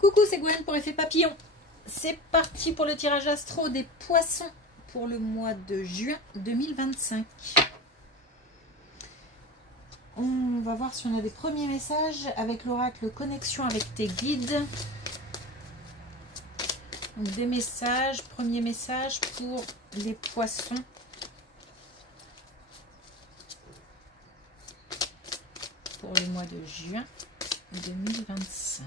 Coucou, c'est Gwen pour Effet Papillon. C'est parti pour le tirage astro des poissons pour le mois de juin 2025. On va voir si on a des premiers messages avec l'oracle Connexion avec tes guides. Donc des messages, premier message pour les poissons. Pour le mois de juin 2025.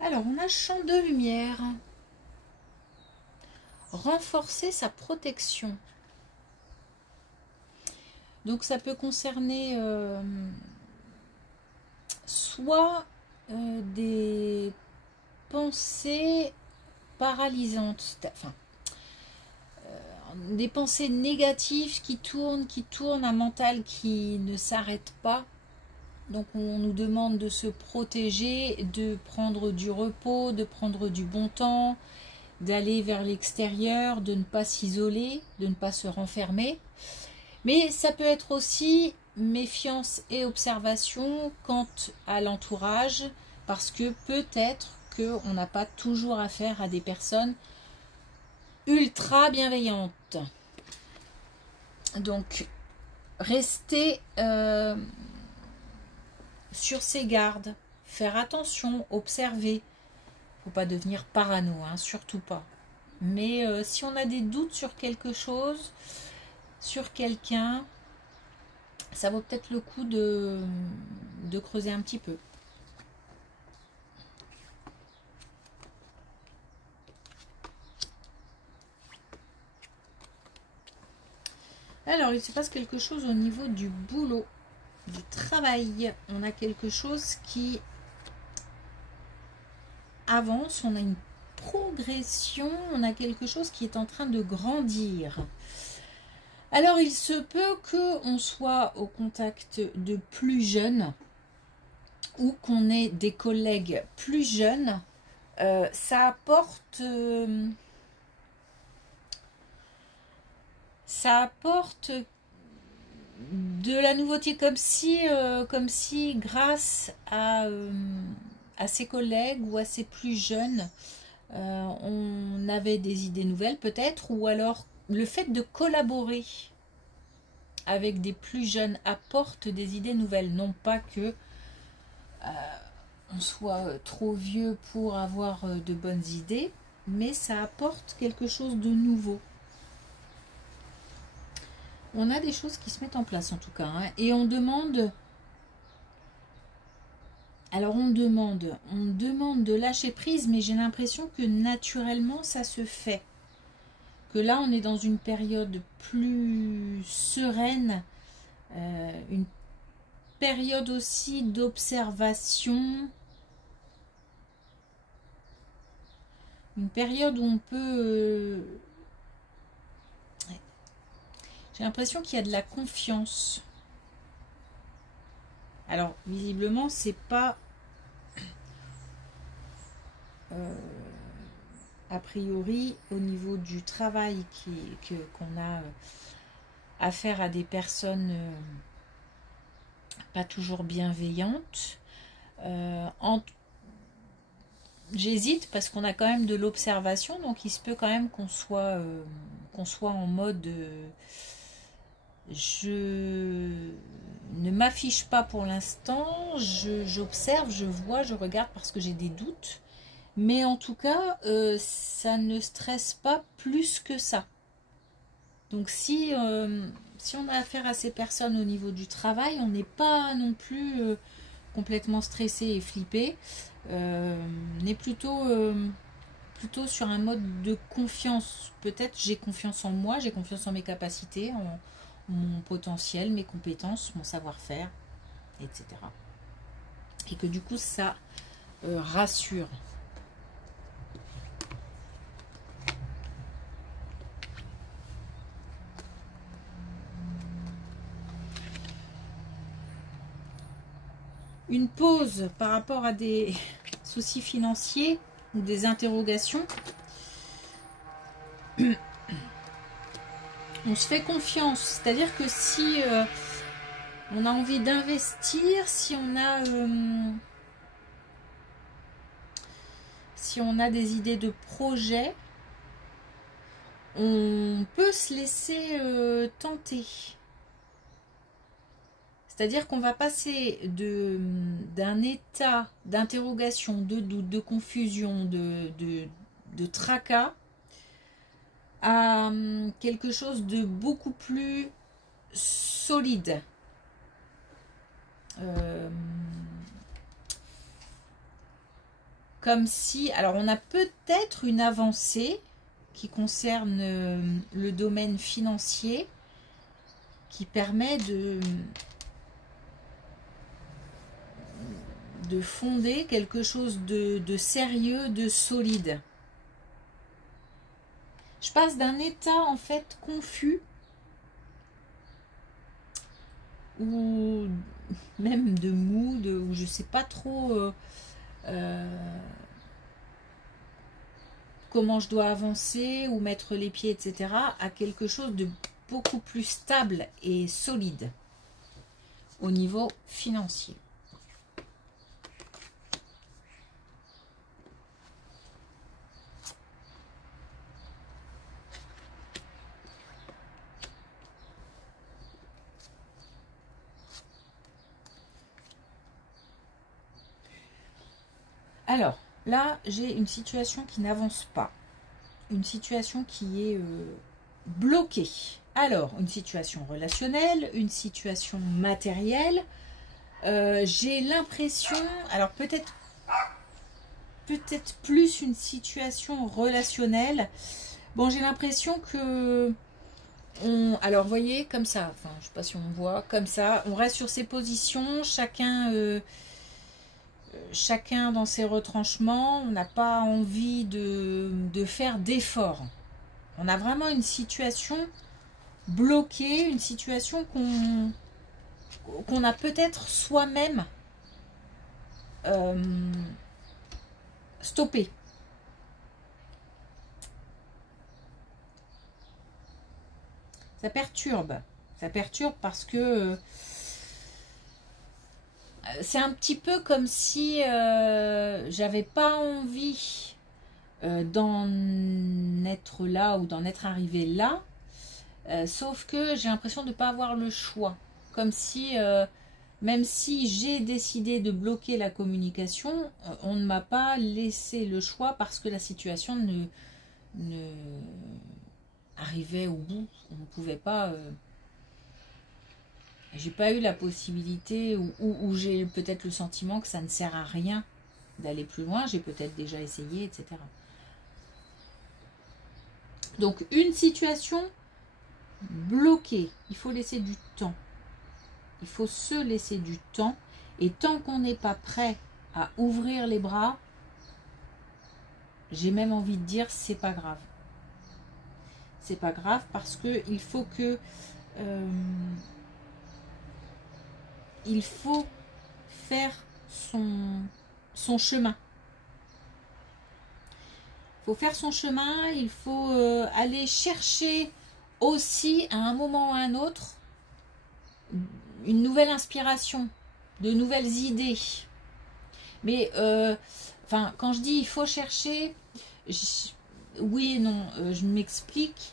Alors, on a champ de lumière. Renforcer sa protection. Donc, ça peut concerner soit des pensées paralysantes, enfin, des pensées négatives qui tournent, un mental qui ne s'arrête pas. Donc on nous demande de se protéger, de prendre du repos, de prendre du bon temps, d'aller vers l'extérieur, de ne pas s'isoler, de ne pas se renfermer. Mais ça peut être aussi méfiance et observation quant à l'entourage, parce que peut-être qu'on n'a pas toujours affaire à des personnes ultra bienveillantes. Donc restez sur ses gardes, faire attention, observer. Faut pas devenir parano, hein, surtout pas. Mais si on a des doutes sur quelque chose, sur quelqu'un, ça vaut peut-être le coup de creuser un petit peu. Alors, il se passe quelque chose au niveau du boulot, du travail. On a quelque chose qui avance, on a une progression, on a quelque chose qui est en train de grandir. Alors, il se peut qu'on soit au contact de plus jeunes ou qu'on ait des collègues plus jeunes. Ça apporte de la nouveauté, comme si grâce à ses collègues ou à ses plus jeunes, on avait des idées nouvelles peut-être, ou alors le fait de collaborer avec des plus jeunes apporte des idées nouvelles. Non pas que on soit trop vieux pour avoir de bonnes idées, mais ça apporte quelque chose de nouveau. On a des choses qui se mettent en place en tout cas, hein, et on demande... Alors on demande de lâcher prise, mais j'ai l'impression que naturellement ça se fait. Que là on est dans une période plus sereine, une période aussi d'observation, une période où on peut... J'ai l'impression qu'il y a de la confiance. Alors, visiblement, c'est pas a priori au niveau du travail qu'on a affaire à des personnes pas toujours bienveillantes. J'hésite parce qu'on a quand même de l'observation, donc il se peut quand même qu'on soit en mode je ne m'affiche pas pour l'instant, j'observe, je vois, je regarde parce que j'ai des doutes, mais en tout cas ça ne stresse pas plus que ça. Donc si on a affaire à ces personnes au niveau du travail, on n'est pas non plus complètement stressé et flippé, on est plutôt sur un mode de confiance. Peut-être j'ai confiance en moi, j'ai confiance en mes capacités, en mon potentiel, mes compétences, mon savoir-faire, etc. Et que du coup ça rassure. une pause par rapport à des soucis financiers ou des interrogations. On se fait confiance, c'est-à-dire que si on a envie d'investir, si on a des idées de projet, on peut se laisser tenter. C'est-à-dire qu'on va passer d'un état d'interrogation, de doute, de confusion, de tracas à quelque chose de beaucoup plus solide. Comme si, alors on a peut-être une avancée qui concerne le domaine financier qui permet de fonder quelque chose de sérieux, de solide. Je passe d'un état en fait confus ou même de mood où je sais pas trop comment je dois avancer ou mettre les pieds, etc., à quelque chose de beaucoup plus stable et solide au niveau financier. Alors, là, j'ai une situation qui n'avance pas. Une situation qui est bloquée. Alors, une situation relationnelle, une situation matérielle. J'ai l'impression, alors peut-être plus une situation relationnelle. Bon, j'ai l'impression que alors, vous voyez, comme ça, enfin, je sais pas si on voit, comme ça, on reste sur ses positions, chacun dans ses retranchements, on n'a pas envie de faire d'efforts. On a vraiment une situation bloquée, une situation qu'on a peut-être soi-même stoppée. Ça perturbe parce que c'est un petit peu comme si j'avais pas envie d'en être là ou d'en être arrivé là, sauf que j'ai l'impression de ne pas avoir le choix. Comme si, même si j'ai décidé de bloquer la communication, on ne m'a pas laissé le choix parce que la situation ne arrivait au bout. On ne pouvait pas... j'ai pas eu la possibilité ou j'ai peut-être le sentiment que ça ne sert à rien d'aller plus loin. J'ai peut-être déjà essayé, etc. Donc, une situation bloquée. Il faut laisser du temps. Il faut se laisser du temps. Et tant qu'on n'est pas prêt à ouvrir les bras, j'ai même envie de dire, c'est pas grave. C'est pas grave parce que il faut que... il faut faire son chemin. Il faut faire son chemin, il faut aller chercher aussi à un moment ou à un autre une nouvelle inspiration, de nouvelles idées. Mais enfin, quand je dis il faut chercher, oui et non, je m'explique.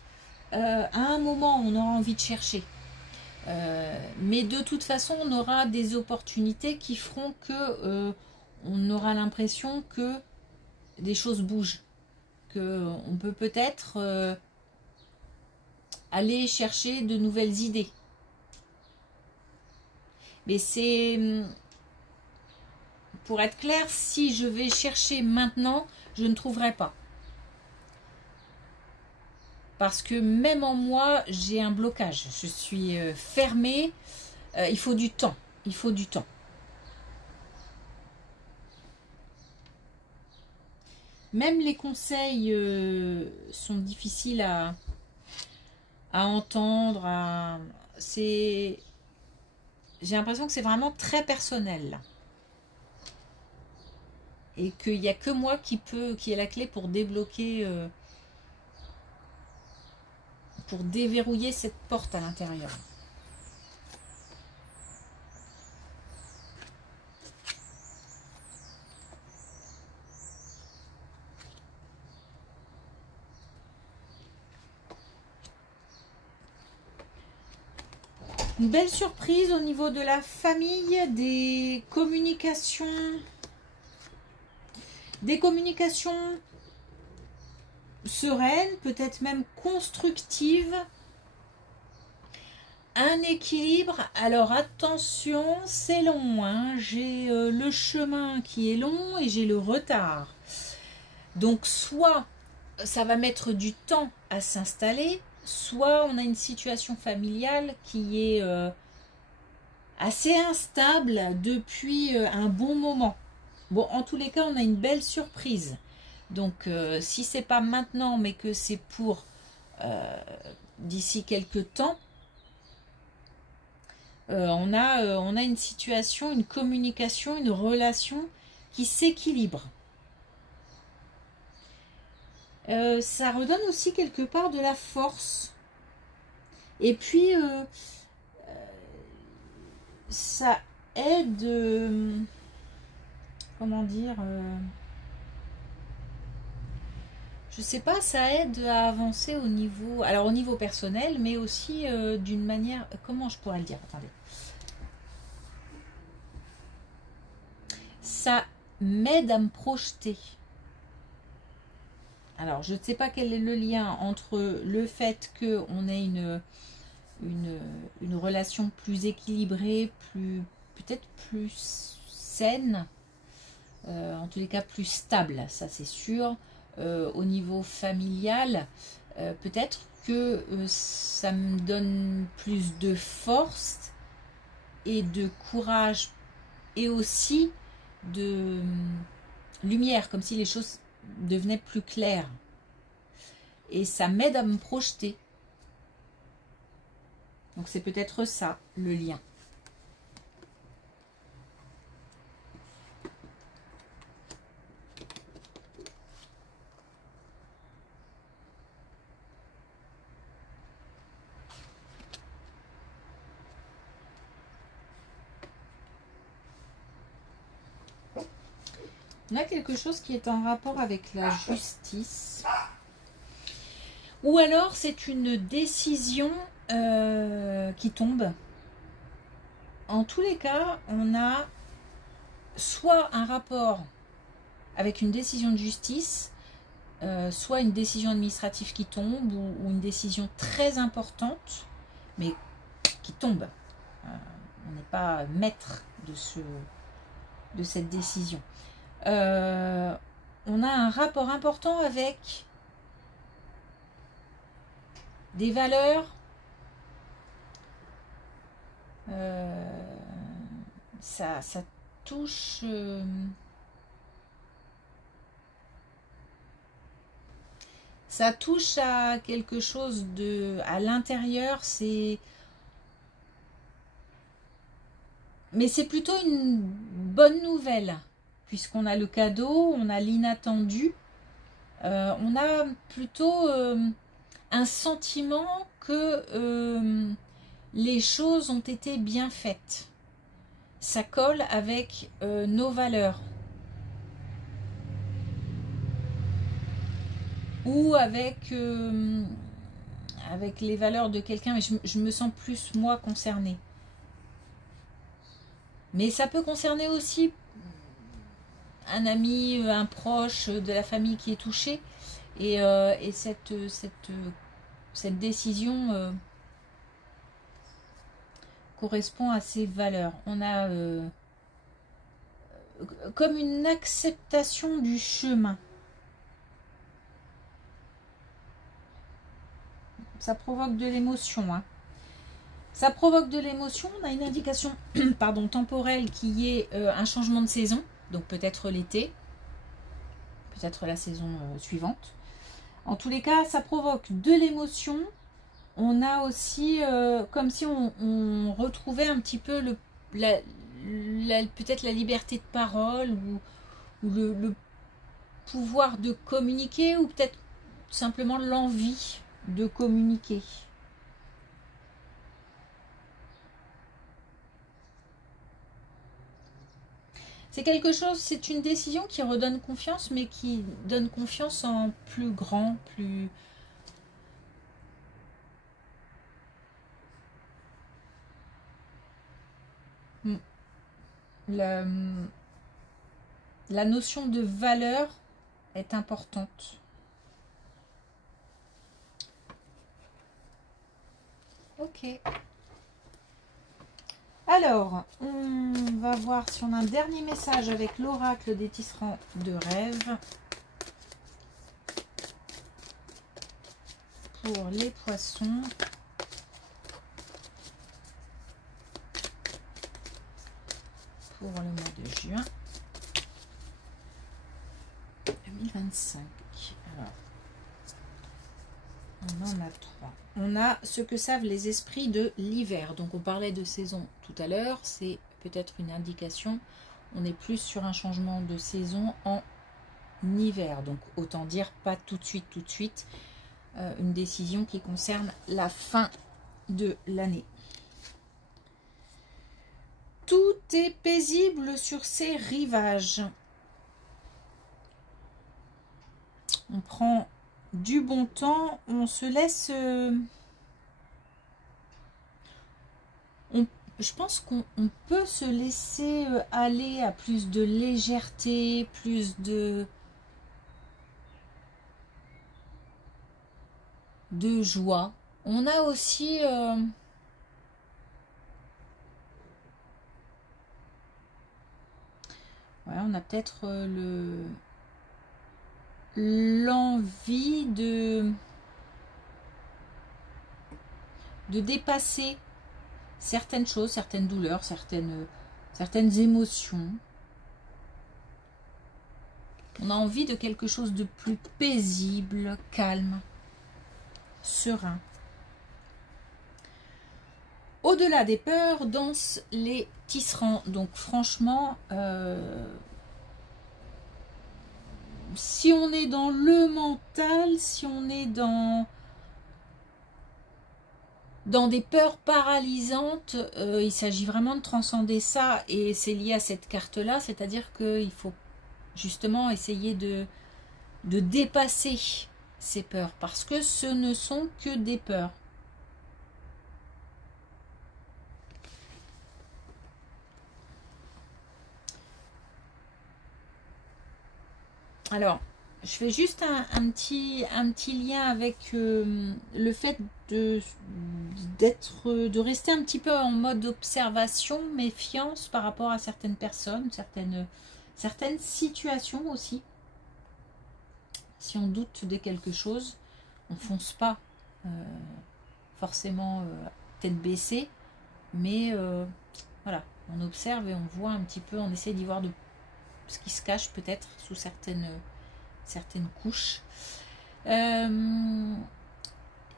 À un moment, on aura envie de chercher. Mais de toute façon, on aura des opportunités qui feront que on aura l'impression que des choses bougent. On peut peut-être aller chercher de nouvelles idées. Mais c'est... Pour être clair, si je vais chercher maintenant, je ne trouverai pas. Parce que même en moi, j'ai un blocage. Je suis fermée. Il faut du temps. Il faut du temps. Même les conseils sont difficiles à entendre. J'ai l'impression que c'est vraiment très personnel. et qu'il n'y a que moi qui ai la clé pour débloquer, pour déverrouiller cette porte à l'intérieur. Une belle surprise au niveau de la famille, des communications sereines, peut-être même constructives, un équilibre. Alors attention, c'est long, hein. J'ai le chemin qui est long et j'ai le retard. Donc soit ça va mettre du temps à s'installer, soit on a une situation familiale qui est assez instable depuis un bon moment. Bon, en tous les cas, on a une belle surprise. Donc, si c'est pas maintenant, mais que c'est pour d'ici quelques temps, on a une situation, une communication, une relation qui s'équilibre. Ça redonne aussi quelque part de la force. Et puis, ça aide, comment dire, je sais pas, ça aide à avancer au niveau, alors au niveau personnel, mais aussi d'une manière, comment je pourrais le dire, attendez. Ça m'aide à me projeter. Alors, je ne sais pas quel est le lien entre le fait qu'on ait une relation plus équilibrée, peut-être plus saine, en tous les cas plus stable, ça c'est sûr. Au niveau familial, peut-être que ça me donne plus de force et de courage et aussi de lumière, comme si les choses devenaient plus claires. Et ça m'aide à me projeter. Donc c'est peut-être ça, le lien. On a quelque chose qui est en rapport avec la justice. Ou alors c'est une décision qui tombe. En tous les cas, on a soit un rapport avec une décision de justice, soit une décision administrative qui tombe, ou une décision très importante, mais qui tombe. On n'est pas maître de cette décision. On a un rapport important avec des valeurs, ça touche ça touche à quelque chose à l'intérieur, mais c'est plutôt une bonne nouvelle, puisqu'on a le cadeau, on a l'inattendu, on a plutôt un sentiment que les choses ont été bien faites. Ça colle avec nos valeurs. Ou avec les valeurs de quelqu'un, mais je me sens plus moi concernée. Mais ça peut concerner aussi un ami, un proche de la famille qui est touché. Et cette décision correspond à ses valeurs. On a comme une acceptation du chemin. Ça provoque de l'émotion. Hein. Ça provoque de l'émotion. On a une indication pardon, temporelle qui est un changement de saison. Donc peut-être l'été. Peut-être la saison suivante. En tous les cas, ça provoque de l'émotion. On a aussi comme si on retrouvait un petit peu peut-être la liberté de parole ou le pouvoir de communiquer, ou peut-être simplement l'envie de communiquer. C'est quelque chose, c'est une décision qui redonne confiance, mais qui donne confiance en plus grand, plus... La notion de valeur est importante. Ok. Alors, on va voir si on a un dernier message avec l'oracle des tisserands de rêve pour les poissons. Pour le mois de juin 2025. Alors, on en a 3. On a ce que savent les esprits de l'hiver. Donc on parlait de saison tout à l'heure. C'est peut-être une indication. On est plus sur un changement de saison en hiver. Donc autant dire pas tout de suite. Une décision qui concerne la fin de l'année. Tout est paisible sur ces rivages. On prend du bon temps, on se laisse... je pense qu'on peut se laisser aller à plus de légèreté, plus de joie. On a aussi... ouais, on a peut-être l'envie de dépasser certaines choses, certaines douleurs, certaines émotions. On a envie de quelque chose de plus paisible, calme, serein. Au-delà des peurs, dansent les tisserands. Donc franchement, si on est dans le mental, si on est dans des peurs paralysantes, il s'agit vraiment de transcender ça, et c'est lié à cette carte-là, c'est-à-dire qu'il faut justement essayer de dépasser ces peurs, parce que ce ne sont que des peurs. Alors, je fais juste un petit lien avec le fait de rester un petit peu en mode observation, méfiance par rapport à certaines personnes, certaines situations aussi. Si on doute de quelque chose, on fonce pas forcément tête baissée, mais voilà, on observe et on voit un petit peu, on essaie d'y voir ce qui se cache peut-être sous certaines couches.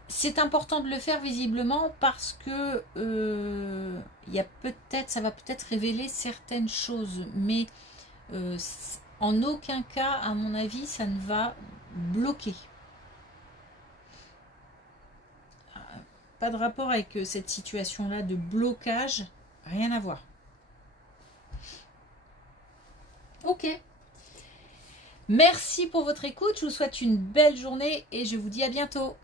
C'est important de le faire visiblement parce que ça va peut-être révéler certaines choses, mais en aucun cas, à mon avis, ça ne va bloquer. Pas de rapport avec cette situation-là de blocage, rien à voir. Ok. Merci pour votre écoute, je vous souhaite une belle journée et je vous dis à bientôt.